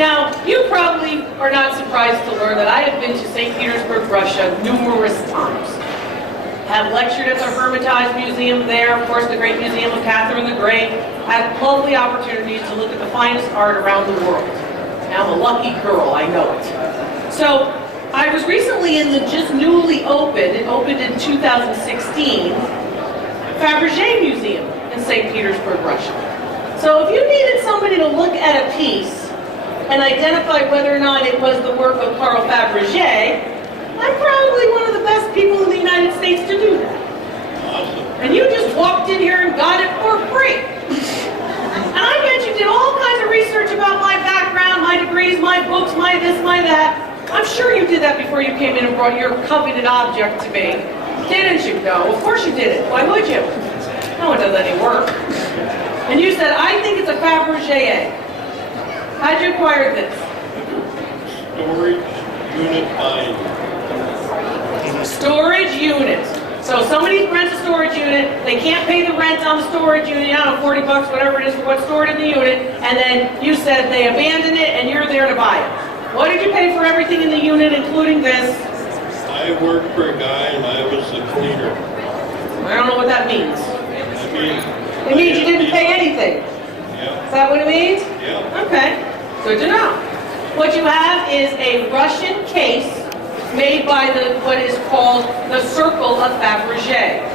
Now, you probably are not surprised to learn that I have been to St. Petersburg, Russia numerous times. Have lectured at the Hermitage Museum there, of course the great museum of Catherine the Great. Had lovely opportunities to look at the finest art around the world. Now, I'm a lucky girl, I know it. So, I was recently in the just newly opened, it opened in 2016, Fabergé Museum in St. Petersburg, Russia. So if you needed somebody to look at a piece and identify whether or not it was the work of Carl Fabergé, I'm probably one of the best people in the United States to do that. Awesome. And you just walked in here and got it for free. And I bet you did all kinds of research about my background, my degrees, my books, my this, my that. I'm sure you did that before you came in and brought your coveted object to me. Didn't you? No, of course you did it. Why would you? No one does any work. And you said, I think it's a Fabergé egg. How'd you acquire this? Storage unit buying. Storage unit. So somebody rents a storage unit, they can't pay the rent on the storage unit, I don't know, 40 bucks, whatever it is for what's stored in the unit, and then you said they abandon it and you're there to buy it. What did you pay for everything in the unit, including this? I worked for a guy and I was the cleaner. I don't know what that means. I mean, It means you didn't pay anything. Yeah. Is that what it means? Yeah. Okay, good to know. What you have is a Russian case made by what is called the Circle of Fabergé.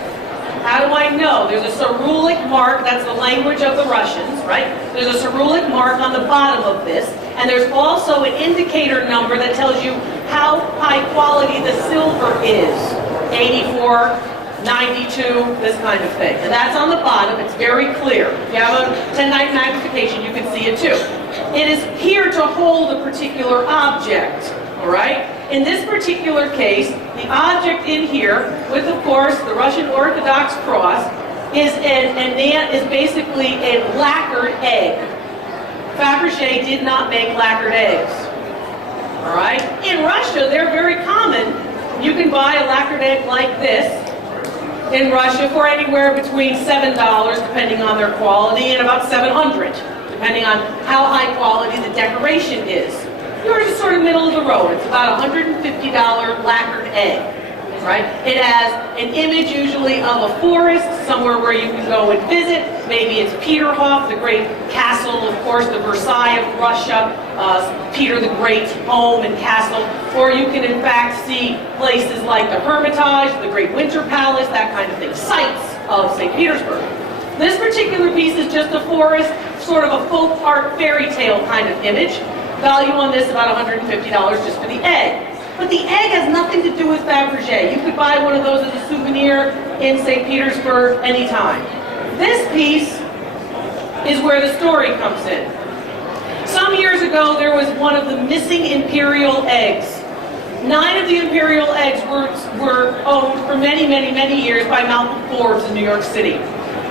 How do I know? There's a Cyrillic mark, that's the language of the Russians, right? There's a Cyrillic mark on the bottom of this, and there's also an indicator number that tells you how high quality the silver is. 84, 92, this kind of thing. And that's on the bottom, it's very clear. If you have a 10-9 magnification, you can see it too. It is here to hold a particular object, all right? In this particular case, the object in here, with of course the Russian Orthodox cross, is basically a lacquered egg. Fabergé did not make lacquered eggs. All right? In Russia, they're very common. You can buy a lacquered egg like this in Russia for anywhere between $7, depending on their quality, and about $700, depending on how high quality the decoration is. Yours is sort of middle of the road. It's about a $150 lacquered egg, right? It has an image usually of a forest, somewhere where you can go and visit. Maybe it's Peterhof, the great castle, of course, the Versailles of Russia, Peter the Great's home and castle. Or you can in fact see places like the Hermitage, the Great Winter Palace, that kind of thing, sites of St. Petersburg. This particular piece is just a forest, sort of a folk art fairy tale kind of image. Value on this about $150 just for the egg. But the egg has nothing to do with Fabergé. You could buy one of those as a souvenir in St. Petersburg anytime. This piece is where the story comes in. Some years ago, there was one of the missing imperial eggs. 9 of the imperial eggs were owned for many, many, many years by Malcolm Forbes in New York City.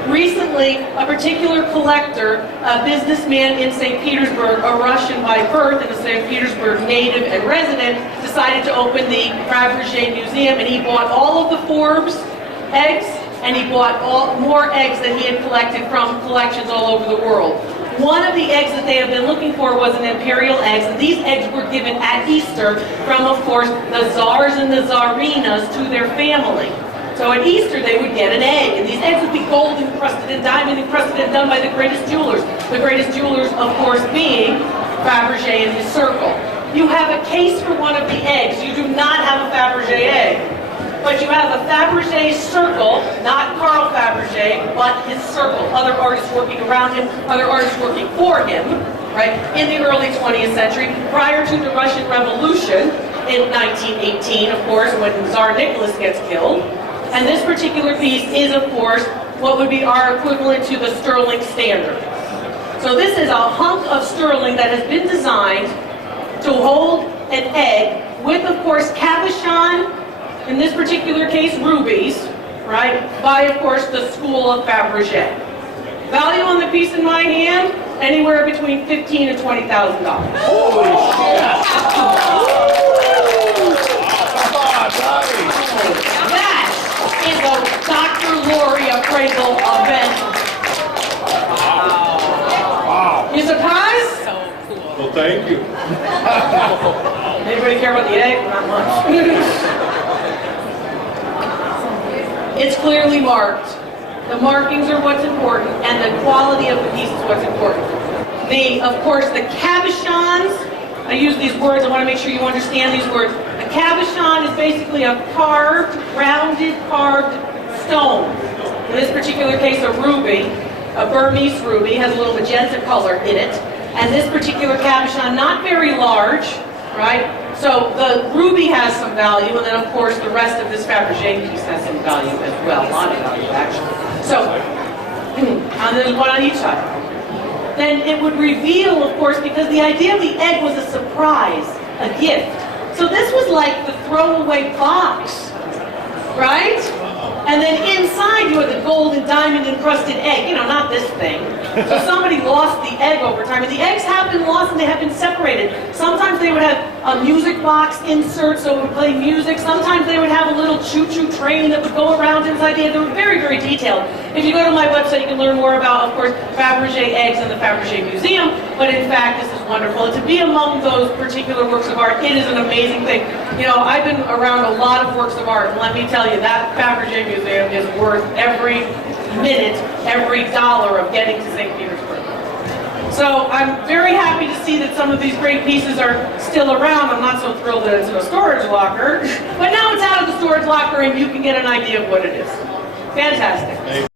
Recently, a particular collector, a businessman in St. Petersburg, a Russian by birth and a St. Petersburg native and resident, decided to open the Fabergé Museum, and he bought all of the Forbes eggs, and he bought more eggs that he had collected from collections all over the world. One of the eggs that they have been looking for was an imperial egg, and these eggs were given at Easter from, of course, the czars and the czarinas to their family. So at Easter, they would get an egg, and these eggs would be gold encrusted and diamond encrusted and done by the greatest jewelers. The greatest jewelers, of course, being Fabergé and his circle. You have a case for one of the eggs. You do not have a Fabergé egg. But you have a Fabergé circle, not Carl Fabergé, but his circle. Other artists working around him, other artists working for him, right, in the early 20th century, prior to the Russian Revolution in 1918, of course, when Tsar Nicholas gets killed. And this particular piece is, of course, what would be our equivalent to the sterling standard. So this is a hunk of sterling that has been designed to hold an egg with, of course, Cabochon, in this particular case, rubies, right, by, of course, the school of Fabergé. Value on the piece in my hand, anywhere between $15,000 and $20,000. Holy shit! That is a Dr. Lori appraisal event. Wow. You surprised? So cool. Well, thank you. Anybody care about the egg? Not much. It's clearly marked. The markings are what's important, and the quality of the piece is what's important. Of course, the cabochons, I use these words, I want to make sure you understand these words. A cabochon is basically a rounded carved stone. In this particular case, a ruby, a Burmese ruby, has a little magenta color in it. And this particular cabochon, not very large, right? So the ruby has some value, and then of course the rest of this Fabergé piece has some value as well, a lot of value actually. So, and there's one on each side. Then it would reveal, of course, because the idea of the egg was a surprise, a gift. So this was like the throwaway box, right? And then inside you had the gold and diamond encrusted egg, not this thing. So somebody lost the egg over time, and the eggs have been lost and they have been separated. Sometimes they would have a music box insert so it would play music. Sometimes they would have a little choo-choo train that would go around inside the egg. They were very, very detailed. If you go to my website, you can learn more about, of course, Fabergé eggs in the Fabergé Museum, but in fact, this is wonderful. And to be among those particular works of art, it is an amazing thing. I've been around a lot of works of art, and let me tell you, that Fabergé Museum is worth every minute, every dollar of getting to St. Petersburg. So I'm very happy to see that some of these great pieces are still around. I'm not so thrilled that it's in a storage locker, but now it's out of the storage locker and you can get an idea of what it is. Fantastic.